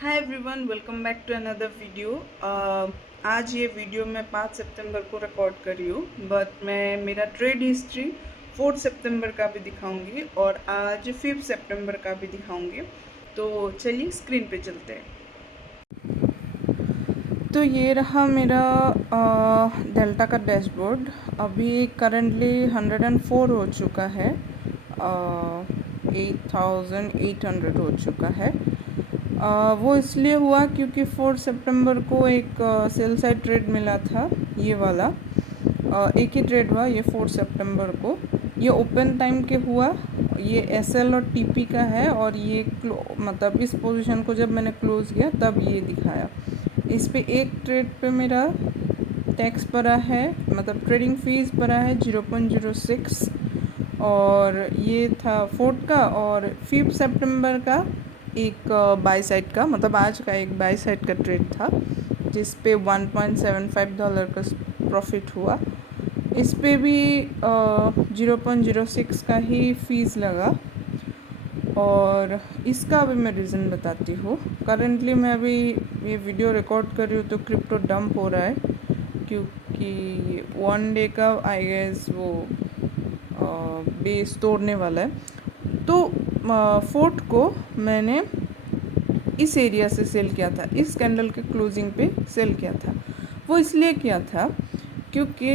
Hi everyone, welcome back to another video. आज ये video मैं 5 सितंबर को रिकॉर्ड कर रही हूँ, बट मैं मेरा ट्रेड हिस्ट्री 4 सितंबर का भी दिखाऊंगी और आज 5 सितंबर का भी दिखाऊंगी। तो चलिए स्क्रीन पे चलते हैं। तो ये रहा मेरा डेल्टा का डैशबोर्ड। अभी करंटली 104 हो चुका है, 8800 हो चुका है। वो इसलिए हुआ क्योंकि 4 सितंबर को एक सेल साइड ट्रेड मिला था, ये वाला। एक ही ट्रेड हुआ ये 4 सितंबर को। ये ओपन टाइम के हुआ। ये एसएल और टीपी का है और ये मतलब इस पोजीशन को जब मैंने क्लोज किया तब ये दिखाया। इस पे एक ट्रेड पे मेरा टैक्स पड़ा है, मतलब ट्रेडिंग फीस पड़ा है 0.06। और ये था 4 का और 5 सितंबर का एक बाई साइड का, मतलब आज का एक बाई साइड का ट्रेड था जिस पे $1.75 का प्रॉफिट हुआ। इस पे भी 0.06 का ही फीस लगा। और इसका अभी मैं रीज़न बताती हूँ। करंटली मैं अभी ये वीडियो रिकॉर्ड कर रही हूँ तो क्रिप्टो डंप हो रहा है क्योंकि 1 डे का आई गेस वो बेस तोड़ने वाला है। तो फोर्थ को मैंने इस एरिया से सेल किया था, इस कैंडल के क्लोजिंग पे सेल किया था। वो इसलिए किया था क्योंकि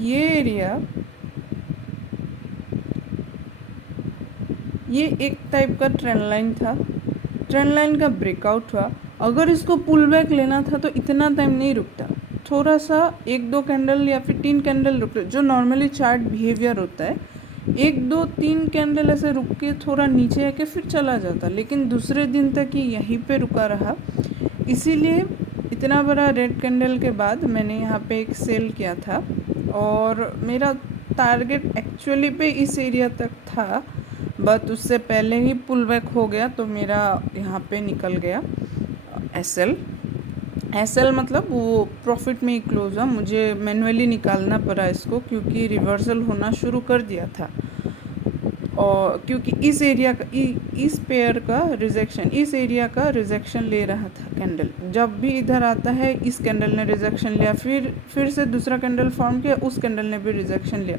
ये एरिया, ये एक टाइप का ट्रेंड लाइन था। ट्रेंड लाइन का ब्रेकआउट हुआ। अगर इसको पुल बैक लेना था तो इतना टाइम नहीं रुकता, थोड़ा सा 1-2 कैंडल या फिर 3 कैंडल रुकते, जो नॉर्मली चार्ट बिहेवियर होता है। 1-2-3 कैंडल ऐसे रुक के थोड़ा नीचे आके फिर चला जाता, लेकिन दूसरे दिन तक ये यहीं पे रुका रहा। इसीलिए इतना बड़ा रेड कैंडल के बाद मैंने यहाँ पे एक सेल किया था और मेरा टारगेट एक्चुअली पे इस एरिया तक था, बट उससे पहले ही पुल बैक हो गया तो मेरा यहाँ पे निकल गया एसएल मतलब वो प्रॉफिट में ही क्लोज हुआ। मुझे मैन्युअली निकालना पड़ा इसको क्योंकि रिवर्सल होना शुरू कर दिया था। और क्योंकि इस एरिया का इस पेयर का रिजेक्शन, इस एरिया का रिजेक्शन ले रहा था कैंडल। जब भी इधर आता है इस कैंडल ने रिजेक्शन लिया, फिर से दूसरा कैंडल फॉर्म किया, उस कैंडल ने भी रिजेक्शन लिया।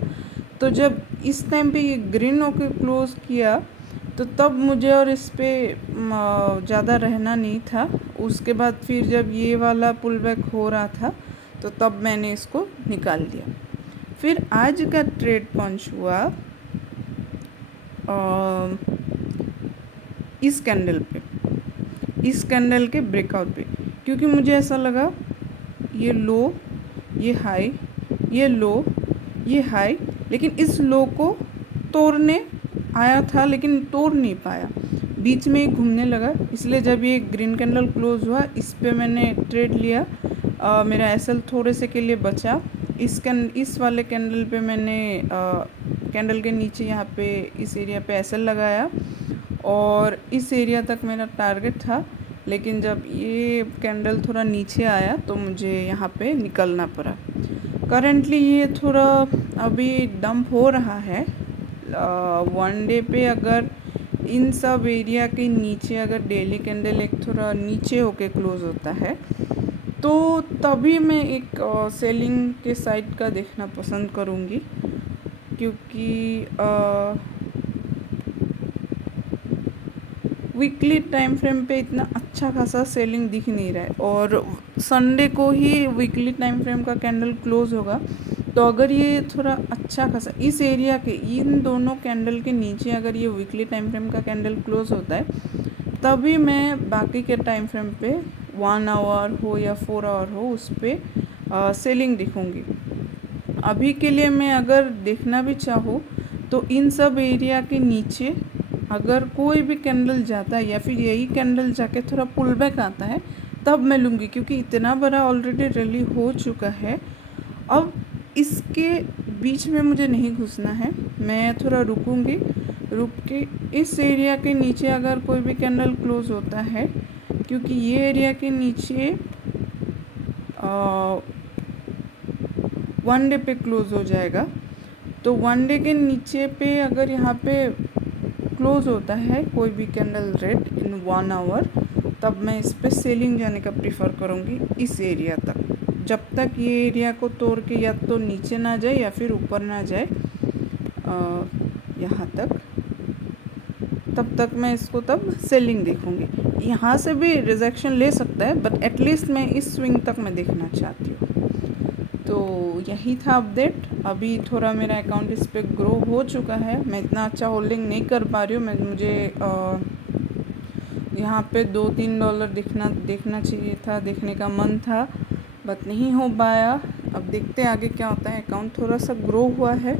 तो जब इस टाइम पे ये ग्रीन होके क्लोज किया तो तब मुझे और इस पे ज़्यादा रहना नहीं था। उसके बाद फिर जब ये वाला पुल बैक हो रहा था तो तब मैंने इसको निकाल दिया। फिर आज का ट्रेड पॉइंट हुआ इस कैंडल पे, इस कैंडल के ब्रेकआउट पे, क्योंकि मुझे ऐसा लगा ये लो, ये हाई, ये लो, ये हाई, लेकिन इस लो को तोड़ने आया था लेकिन तोड़ नहीं पाया, बीच में ही घूमने लगा। इसलिए जब ये ग्रीन कैंडल क्लोज हुआ इस पे मैंने ट्रेड लिया। मेरा एसएल थोड़े से के लिए बचा। इस वाले कैंडल पे मैंने कैंडल के नीचे यहाँ पे इस एरिया पे एसएल लगाया और इस एरिया तक मेरा टारगेट था, लेकिन जब ये कैंडल थोड़ा नीचे आया तो मुझे यहाँ पे निकलना पड़ा। करंटली ये थोड़ा अभी डंप हो रहा है। 1 डे पे अगर इन सब एरिया के नीचे अगर डेली कैंडल एक थोड़ा नीचे होके क्लोज होता है तो तभी मैं एक सेलिंग के साइड का देखना पसंद करूँगी, क्योंकि वीकली टाइम फ्रेम पे इतना अच्छा खासा सेलिंग दिख नहीं रहा है और संडे को ही वीकली टाइम फ्रेम का कैंडल क्लोज होगा। तो अगर ये थोड़ा अच्छा खासा इस एरिया के इन दोनों कैंडल के नीचे अगर ये वीकली टाइम फ्रेम का कैंडल क्लोज होता है तभी मैं बाकी के टाइम फ्रेम पे 1 आवर हो या 4 आवर हो उस पर सेलिंग दिखूँगी। अभी के लिए मैं अगर देखना भी चाहूँ तो इन सब एरिया के नीचे अगर कोई भी कैंडल जाता है या फिर यही कैंडल जाके थोड़ा पुल बैक आता है तब मैं लूँगी, क्योंकि इतना बड़ा ऑलरेडी रैली हो चुका है। अब इसके बीच में मुझे नहीं घुसना है, मैं थोड़ा रुकूँगी। रुक के इस एरिया के नीचे अगर कोई भी कैंडल क्लोज होता है, क्योंकि ये एरिया के नीचे 1 डे पे क्लोज हो जाएगा, तो 1 डे के नीचे पे अगर यहाँ पे क्लोज होता है कोई भी कैंडल रेड इन 1 आवर तब मैं इस पे सेलिंग जाने का प्रीफर करूँगी इस एरिया तक। जब तक ये एरिया को तोड़ के या तो नीचे ना जाए या फिर ऊपर ना जाए यहाँ तक, तब तक मैं इसको तब सेलिंग देखूँगी। यहाँ से भी रिजेक्शन ले सकता है, बट एटलीस्ट मैं इस स्विंग तक मैं देखना चाहती हूँ। तो यही था अपडेट। अभी थोड़ा मेरा अकाउंट इस पर ग्रो हो चुका है। मैं इतना अच्छा होल्डिंग नहीं कर पा रही हूँ। मुझे यहाँ पे $2-3 देखना चाहिए था, देखने का मन था, बट नहीं हो पाया। अब देखते हैं आगे क्या होता है। अकाउंट थोड़ा सा ग्रो हुआ है,